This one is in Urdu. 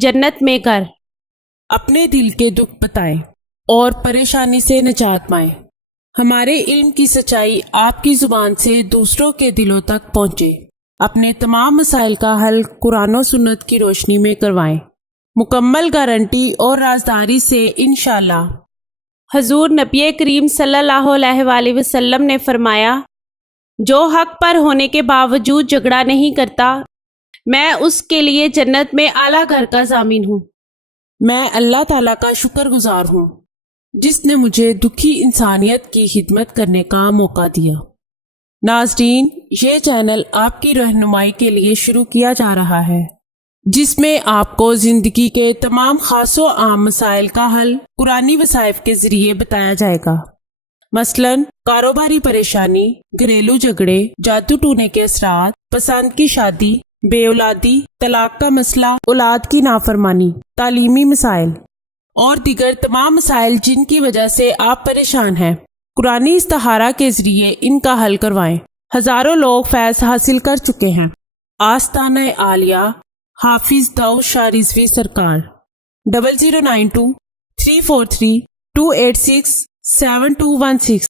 جنت میں گھر۔ اپنے دل کے دکھ بتائیں اور پریشانی سے نجات پائیں۔ ہمارے علم کی سچائی آپ کی زبان سے دوسروں کے دلوں تک پہنچے۔ اپنے تمام مسائل کا حل قرآن و سنت کی روشنی میں کروائیں، مکمل گارنٹی اور رازداری سے انشاءاللہ۔ حضور نبی کریم صلی اللہ علیہ وآلہ وسلم نے فرمایا، جو حق پر ہونے کے باوجود جھگڑا نہیں کرتا، میں اس کے لیے جنت میں اعلیٰ گھر کا ضامن ہوں۔ میں اللہ تعالیٰ کا شکر گزار ہوں جس نے مجھے دکھی انسانیت کی خدمت کرنے کا موقع دیا۔ ناظرین، یہ چینل آپ کی رہنمائی کے لیے شروع کیا جا رہا ہے، جس میں آپ کو زندگی کے تمام خاص و عام مسائل کا حل قرآنی وظائف کے ذریعے بتایا جائے گا۔ مثلاً کاروباری پریشانی، گھریلو جھگڑے، جادو ٹونے کے اثرات، پسند کی شادی، بے اولادی، طلاق کا مسئلہ، اولاد کی نافرمانی، تعلیمی مسائل اور دیگر تمام مسائل جن کی وجہ سے آپ پریشان ہیں، قرآنی استخارہ کے ذریعے ان کا حل کروائیں۔ ہزاروں لوگ فیض حاصل کر چکے ہیں۔ آستانہ عالیہ حافظ داؤد شاہ رضوی سرکار 0092 343 286 7216